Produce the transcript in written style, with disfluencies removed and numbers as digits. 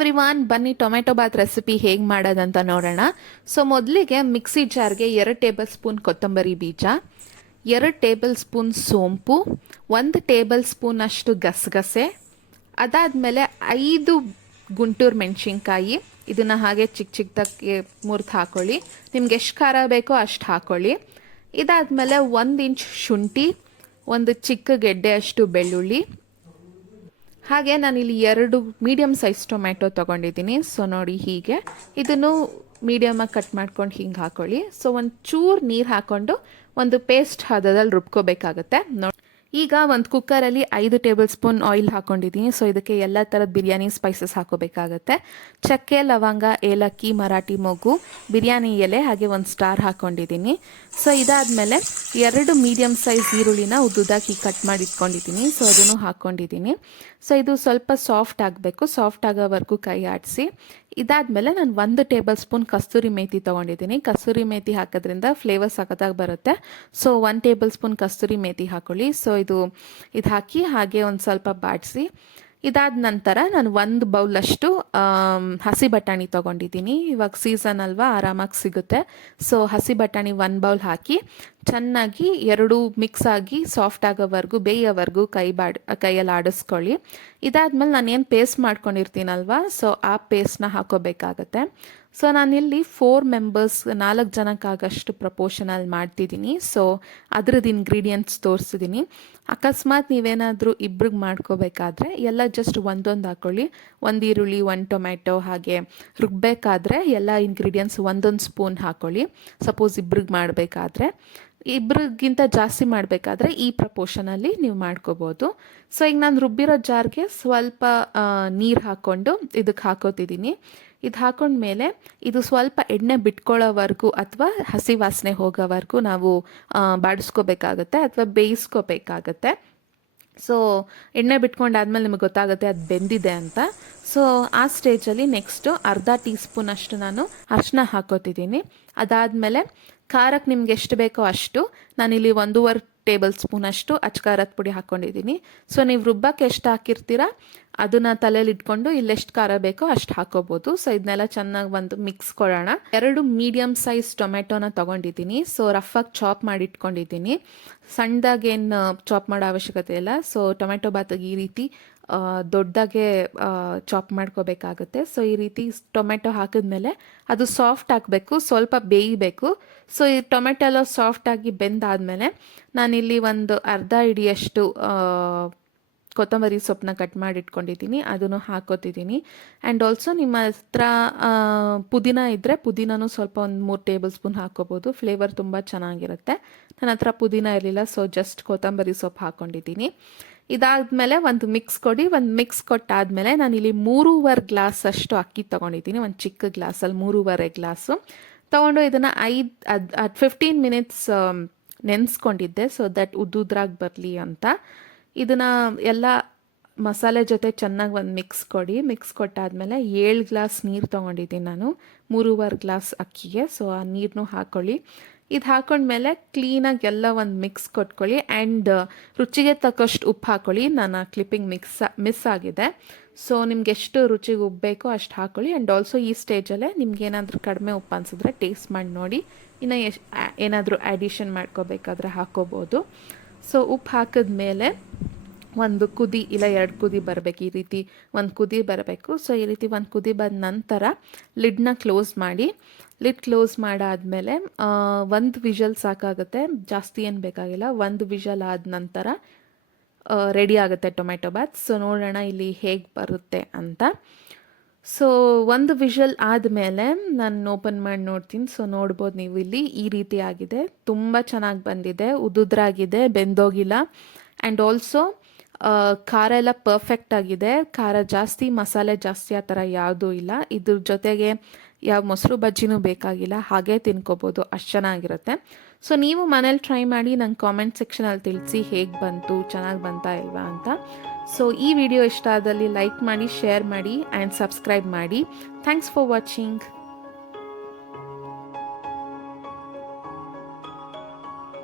Everyone, ಬನ್ನಿ tomato Baat recipe ಹೇಗೆ ಮಾಡೋದಂತ ನೋಡೋಣ. ಸೊ ಮೊದಲಿಗೆ ಮಿಕ್ಸಿ ಜಾರ್ಗೆ 2 ಟೇಬಲ್ ಸ್ಪೂನ್ ಕೊತ್ತಂಬರಿ ಬೀಜ, 2 ಟೇಬಲ್ ಸ್ಪೂನ್ ಸೋಂಪು, 1 ಟೇಬಲ್ ಸ್ಪೂನ್ ಅಷ್ಟು ಗಸಗಸೆ, ಅದಾದಮೇಲೆ 5 ಗುಂಟೂರು ಮೆಣಸಿನ್ಕಾಯಿ. ಇದನ್ನು ಹಾಗೆ ಚಿಕ್ಕ ಚಿಕ್ಕದಾಗಿ ಮುರಿದು ಹಾಕೊಳ್ಳಿ. ನಿಮ್ಗೆ ಎಷ್ಟು ಖಾರ ಬೇಕೋ ಅಷ್ಟು ಹಾಕೊಳ್ಳಿ. ಇದಾದಮೇಲೆ 1 ಇಂಚ್ ಶುಂಠಿ, 1 ಚಿಕ್ಕ ಗೆಡ್ಡೆ ಅಷ್ಟು ಬೆಳ್ಳುಳ್ಳಿ, ಹಾಗೆ ನಾನಿಲ್ಲಿ 2 ಮೀಡಿಯಮ್ ಸೈಜ್ ಟೊಮ್ಯಾಟೊ ತೊಗೊಂಡಿದ್ದೀನಿ. ಸೊ ನೋಡಿ, ಹೀಗೆ ಇದನ್ನು ಮೀಡಿಯಮಾಗಿ ಕಟ್ ಮಾಡ್ಕೊಂಡು ಹಿಂಗೆ ಹಾಕೊಳ್ಳಿ. ಸೊ ಒಂದು ಚೂರು ನೀರು ಹಾಕ್ಕೊಂಡು ಒಂದು ಪೇಸ್ಟ್ ಹದದಲ್ಲಿ ರುಬ್ಕೋಬೇಕಾಗತ್ತೆ. ಈಗ ಒಂದು ಕುಕ್ಕರಲ್ಲಿ 5 ಟೇಬಲ್ ಸ್ಪೂನ್ ಆಯಿಲ್ ಹಾಕ್ಕೊಂಡಿದ್ದೀನಿ. ಸೊ ಇದಕ್ಕೆ ಎಲ್ಲ ಥರದ ಬಿರಿಯಾನಿ ಸ್ಪೈಸಸ್ ಹಾಕೋಬೇಕಾಗತ್ತೆ. ಚಕ್ಕೆ, ಲವಂಗ, ಏಲಕ್ಕಿ, ಮರಾಠಿ ಮೊಗ್ಗು, ಬಿರಿಯಾನಿ ಎಲೆ, ಹಾಗೆ 1 ಸ್ಟಾರ್ ಹಾಕ್ಕೊಂಡಿದ್ದೀನಿ. ಸೊ ಇದಾದಮೇಲೆ 2 ಮೀಡಿಯಮ್ ಸೈಜ್ ಈರುಳ್ಳಿನ ಉದ್ದುದಾಗಿ ಕಟ್ ಮಾಡಿ ಇಟ್ಕೊಂಡಿದ್ದೀನಿ. ಸೊ ಅದನ್ನು ಹಾಕ್ಕೊಂಡಿದ್ದೀನಿ. ಸೊ ಇದು ಸ್ವಲ್ಪ ಸಾಫ್ಟ್ ಆಗಬೇಕು. ಸಾಫ್ಟ್ ಆಗೋವರೆಗೂ ಕೈ ಆಡಿಸಿ. ಇದಾದಮೇಲೆ ನಾನು 1 ಟೇಬಲ್ ಸ್ಪೂನ್ ಕಸ್ತೂರಿ ಮೇಥಿ ತೊಗೊಂಡಿದ್ದೀನಿ. ಕಸ್ತೂರಿ ಮೇಥಿ ಹಾಕೋದ್ರಿಂದ ಫ್ಲೇವರ್ ಸಖತ್ತಾಗಿ ಬರುತ್ತೆ. ಸೊ 1 ಟೇಬಲ್ ಸ್ಪೂನ್ ಕಸ್ತೂರಿ ಮೇಥಿ ಹಾಕೊಳ್ಳಿ. ಸೊ ಇದು ಹಾಕಿ ಹಾಗೆ ಒಂದು ಸ್ವಲ್ಪ ಬಾಡಿಸಿ. ಇದಾದ ನಂತರ ನಾನು 1 ಬೌಲಷ್ಟು ಹಸಿ ಬಟಾಣಿ ತೊಗೊಂಡಿದ್ದೀನಿ. ಇವಾಗ ಸೀಸನ್ ಅಲ್ವಾ, ಆರಾಮಾಗಿ ಸಿಗುತ್ತೆ. ಸೊ ಹಸಿ ಬಟಾಣಿ 1 ಬೌಲ್ ಹಾಕಿ ಚೆನ್ನಾಗಿ 2 ಮಿಕ್ಸ್ ಆಗಿ ಸಾಫ್ಟ್ ಆಗೋವರೆಗೂ, ಬೇಯೋವರೆಗೂ ಕೈಯಲ್ಲಿ ಆಡಿಸ್ಕೊಳ್ಳಿ. ಇದಾದ್ಮೇಲೆ ನಾನೇನು ಪೇಸ್ಟ್ ಮಾಡ್ಕೊಂಡಿರ್ತೀನಲ್ವ, ಸೊ ಆ ಪೇಸ್ಟ್ನ ಹಾಕೋಬೇಕಾಗತ್ತೆ. ಸೊ ನಾನಿಲ್ಲಿ 4 ಮೆಂಬರ್ಸ್, 4 ಜನಕ್ಕಾಗಷ್ಟು ಪ್ರಪೋರ್ಷನಲ್ಲಿ ಮಾಡ್ತಿದ್ದೀನಿ. ಸೊ ಅದ್ರದ್ದು ಇಂಗ್ರೀಡಿಯೆಂಟ್ಸ್ ತೋರಿಸಿದ್ದೀನಿ. ಅಕಸ್ಮಾತ್ ನೀವೇನಾದರೂ ಇಬ್ರಿಗೆ ಮಾಡ್ಕೋಬೇಕಾದ್ರೆ ಎಲ್ಲ ಜಸ್ಟ್ ಒಂದೊಂದು ಹಾಕ್ಕೊಳ್ಳಿ. 1 ಈರುಳ್ಳಿ, 1 ಟೊಮ್ಯಾಟೊ, ಹಾಗೆ ರುಬ್ಬಬೇಕಾದ್ರೆ ಎಲ್ಲ ಇಂಗ್ರೀಡಿಯೆಂಟ್ಸ್ 1 ಸ್ಪೂನ್ ಹಾಕ್ಕೊಳ್ಳಿ. ಸಪೋಸ್ ಇಬ್ರಿಗೆ ಮಾಡಬೇಕಾದ್ರೆ, ಇಬ್ರಿಗಿಂತ ಜಾಸ್ತಿ ಮಾಡಬೇಕಾದ್ರೆ ಈ ಪ್ರಪೋರ್ಷನಲ್ಲಿ ನೀವು ಮಾಡ್ಕೋಬೋದು. ಸೊ ಈಗ ನಾನು ರುಬ್ಬಿರೋ ಜಾರ್ಗೆ ಸ್ವಲ್ಪ ನೀರು ಹಾಕ್ಕೊಂಡು ಇದಕ್ಕೆ ಹಾಕೋತಿದ್ದೀನಿ. ಇದು ಹಾಕೊಂಡ್ಮೇಲೆ ಇದು ಸ್ವಲ್ಪ ಎಣ್ಣೆ ಬಿಟ್ಕೊಳ್ಳೋವರೆಗೂ ಅಥವಾ ಹಸಿ ವಾಸನೆ ಹೋಗೋವರೆಗೂ ನಾವು ಬಾಡಿಸ್ಕೋಬೇಕಾಗತ್ತೆ ಅಥವಾ ಬೇಯಿಸ್ಕೋಬೇಕಾಗತ್ತೆ. ಸೊ ಎಣ್ಣೆ ಬಿಟ್ಕೊಂಡಾದ್ಮೇಲೆ ನಿಮಗೆ ಗೊತ್ತಾಗುತ್ತೆ ಅದು ಬೆಂದಿದೆ ಅಂತ. ಸೊ ಆ ಸ್ಟೇಜಲ್ಲಿ ನೆಕ್ಸ್ಟು ಅರ್ಧ ಟೀ ಸ್ಪೂನ್ ಅಷ್ಟು ನಾನು ಅರಿಶಿನ ಹಾಕೋತಿದ್ದೀನಿ. ಅದಾದಮೇಲೆ ಖಾರಕ್ಕೆ ನಿಮ್ಗೆ ಎಷ್ಟು ಬೇಕೋ ಅಷ್ಟು, ನಾನಿಲ್ಲಿ 1.5 ಟೇಬಲ್ ಸ್ಪೂನ್ ಅಷ್ಟು ಅಚ್ಕಾರದ ಪುಡಿ ಹಾಕ್ಕೊಂಡಿದ್ದೀನಿ. ಸೊ ನೀವು ರುಬ್ಬಕ್ಕೆ ಎಷ್ಟು ಹಾಕಿರ್ತೀರ ಅದನ್ನು ತಲೆಯಲ್ಲಿ ಇಟ್ಕೊಂಡು ಇಲ್ಲೆಷ್ಟು ಖಾರ ಬೇಕೋ ಅಷ್ಟು ಹಾಕೋಬೋದು. ಸೊ ಇದನ್ನೆಲ್ಲ ಚೆನ್ನಾಗಿ ಒಂದು ಮಿಕ್ಸ್ ಕೊಡೋಣ. 2 ಮೀಡಿಯಮ್ ಸೈಜ್ ಟೊಮೆಟೊನ ತೊಗೊಂಡಿದ್ದೀನಿ. ಸೊ ರಫಾಗಿ ಚಾಪ್ ಮಾಡಿ ಇಟ್ಕೊಂಡಿದ್ದೀನಿ. ಸಣ್ಣದಾಗೇನು ಚಾಪ್ ಮಾಡೋ ಅವಶ್ಯಕತೆ ಇಲ್ಲ. ಸೊ ಟೊಮೆಟೊ ಬಾತಿಗೆ ಈ ರೀತಿ ದೊಡ್ಡದಾಗೆ ಚಾಪ್ ಮಾಡ್ಕೋಬೇಕಾಗುತ್ತೆ. ಸೊ ಈ ರೀತಿ ಟೊಮೆಟೊ ಹಾಕಿದ್ಮೇಲೆ ಅದು ಸಾಫ್ಟ್ ಆಗಬೇಕು, ಸ್ವಲ್ಪ ಬೇಯಬೇಕು. ಸೊ ಈ ಟೊಮೆಟೊ ಎಲ್ಲ ಸಾಫ್ಟಾಗಿ ಬೆಂದಾದಮೇಲೆ ನಾನಿಲ್ಲಿ ಒಂದು ಅರ್ಧ ಹಿಡಿಯಷ್ಟು ಕೊತ್ತಂಬರಿ ಸೊಪ್ಪನ್ನ ಕಟ್ ಮಾಡಿ ಇಟ್ಕೊಂಡಿದ್ದೀನಿ, ಅದನ್ನು ಹಾಕೋತಿದ್ದೀನಿ. ಆ್ಯಂಡ್ ಆಲ್ಸೋ ನಿಮ್ಮ ಹತ್ರ ಪುದೀನ ಇದ್ದರೆ ಪುದೀನೂ ಸ್ವಲ್ಪ 3 ಟೇಬಲ್ ಸ್ಪೂನ್ ಹಾಕೋಬೋದು. ಫ್ಲೇವರ್ ತುಂಬ ಚೆನ್ನಾಗಿರುತ್ತೆ. ನನ್ನ ಹತ್ರ ಪುದೀನ ಇರಲಿಲ್ಲ, ಸೊ ಜಸ್ಟ್ ಕೊತ್ತಂಬರಿ ಸೊಪ್ಪು ಹಾಕ್ಕೊಂಡಿದ್ದೀನಿ. ಇದಾದಮೇಲೆ ಒಂದು ಮಿಕ್ಸ್ ಕೊಡಿ. ಒಂದು ಮಿಕ್ಸ್ ಕೊಟ್ಟಾದಮೇಲೆ ನಾನಿಲ್ಲಿ 3.5 ಗ್ಲಾಸ್ ಅಷ್ಟು ಅಕ್ಕಿ ತೊಗೊಂಡಿದ್ದೀನಿ. ಒಂದು ಚಿಕ್ಕ ಗ್ಲಾಸಲ್ಲಿ 3.5 ಗ್ಲಾಸು ತೊಗೊಂಡು ಇದನ್ನು 15 ಮಿನಿಟ್ಸ್ ನೆನೆಸ್ಕೊಂಡಿದ್ದೆ. ಸೊ ದಟ್ ಉದ್ದುದ್ರಾಗಿ ಬರಲಿ ಅಂತ. ಇದನ್ನು ಎಲ್ಲ ಮಸಾಲೆ ಜೊತೆ ಚೆನ್ನಾಗಿ ಒಂದು ಮಿಕ್ಸ್ ಕೊಡಿ. ಮಿಕ್ಸ್ ಕೊಟ್ಟಾದಮೇಲೆ 7 ಗ್ಲಾಸ್ ನೀರು ತೊಗೊಂಡಿದ್ದೀನಿ ನಾನು 3.5 ಗ್ಲಾಸ್ ಅಕ್ಕಿಗೆ. ಸೊ ಆ ನೀರನ್ನು ಹಾಕ್ಕೊಳ್ಳಿ. ಇದು ಹಾಕೊಂಡ್ಮೇಲೆ ಕ್ಲೀನಾಗಿ ಎಲ್ಲ ಒಂದು ಮಿಕ್ಸ್ ಕೊಟ್ಕೊಳ್ಳಿ. ಆ್ಯಂಡ್ ರುಚಿಗೆ ತಕ್ಕಷ್ಟು ಉಪ್ಪು ಹಾಕ್ಕೊಳ್ಳಿ. ನನ್ನ ಕ್ಲಿಪ್ಪಿಂಗ್ ಮಿಸ್ ಆಗಿದೆ. ಸೊ ನಿಮ್ಗೆ ಎಷ್ಟು ರುಚಿಗೆ ಉಪ್ಪು ಬೇಕೋ ಅಷ್ಟು ಹಾಕ್ಕೊಳ್ಳಿ. ಆ್ಯಂಡ್ ಆಲ್ಸೋ ಈ ಸ್ಟೇಜಲ್ಲೇ ನಿಮ್ಗೆ ಏನಾದರೂ ಕಡಿಮೆ ಉಪ್ಪು ಅನಿಸಿದ್ರೆ ಟೇಸ್ಟ್ ಮಾಡಿ ನೋಡಿ. ಇನ್ನು ಏನಾದರೂ ಆ್ಯಡಿಷನ್ ಮಾಡ್ಕೋಬೇಕಾದ್ರೆ ಹಾಕ್ಕೋಬೋದು. ಸೊ ಉಪ್ಪು ಹಾಕಿದ್ಮೇಲೆ ಒಂದು ಕುದಿ ಇಲ್ಲ 2 ಕುದಿ ಬರಬೇಕು. ಈ ರೀತಿ ಒಂದು ಕುದಿ ಬರಬೇಕು. ಸೊ ಈ ರೀತಿ ಒಂದು ಕುದಿ ಬಂದ ನಂತರ ಲಿಡ್ನ ಕ್ಲೋಸ್ ಮಾಡಿ. ಲಿಡ್ ಕ್ಲೋಸ್ ಮಾಡಾದಮೇಲೆ 1 ವಿಷಲ್ ಸಾಕಾಗುತ್ತೆ, ಜಾಸ್ತಿ ಏನು ಬೇಕಾಗಿಲ್ಲ. 1 ವಿಷಲ್ ಆದ ನಂತರ ರೆಡಿ ಆಗುತ್ತೆ ಟೊಮೆಟೊ ಬಾತ್. ಸೊ ನೋಡೋಣ ಇಲ್ಲಿ ಹೇಗೆ ಬರುತ್ತೆ ಅಂತ. ಸೊ 1 ವಿಷಲ್ ಆದಮೇಲೆ ನಾನು ಓಪನ್ ಮಾಡಿ ನೋಡ್ತೀನಿ. ಸೊ ನೋಡ್ಬೋದು ನೀವು ಇಲ್ಲಿ ಈ ರೀತಿ ಆಗಿದೆ. ತುಂಬ ಚೆನ್ನಾಗಿ ಬಂದಿದೆ, ಉದುದ್ರಾಗಿದೆ, ಬೆಂದೋಗಿಲ್ಲ. ಆ್ಯಂಡ್ ಆಲ್ಸೋ ಖಾರ ಎಲ್ಲ ಪರ್ಫೆಕ್ಟ್ ಆಗಿದೆ. ಖಾರ ಜಾಸ್ತಿ, ಮಸಾಲೆ ಜಾಸ್ತಿ ಆ ಥರ ಯಾವುದೂ ಇಲ್ಲ. ಇದ್ರ ಜೊತೆಗೆ ಯಾವ ಮೊಸರು ಬಜ್ಜಿನೂ ಬೇಕಾಗಿಲ್ಲ, ಹಾಗೆ ತಿನ್ಕೋಬೋದು, ಅಷ್ಟು ಚೆನ್ನಾಗಿರುತ್ತೆ. ಸೊ ನೀವು ಮನೇಲಿ ಟ್ರೈ ಮಾಡಿ ನಂಗೆ ಕಾಮೆಂಟ್ ಸೆಕ್ಷನಲ್ಲಿ ತಿಳಿಸಿ ಹೇಗೆ ಬಂತು, ಚೆನ್ನಾಗಿ ಬಂತಾ ಇಲ್ವಾ ಅಂತ. ಸೊ ಈ ವಿಡಿಯೋ ಇಷ್ಟ ಆದಲ್ಲಿ ಲೈಕ್ ಮಾಡಿ, ಶೇರ್ ಮಾಡಿ ಆ್ಯಂಡ್ ಸಬ್ಸ್ಕ್ರೈಬ್ ಮಾಡಿ. Thanks for watching.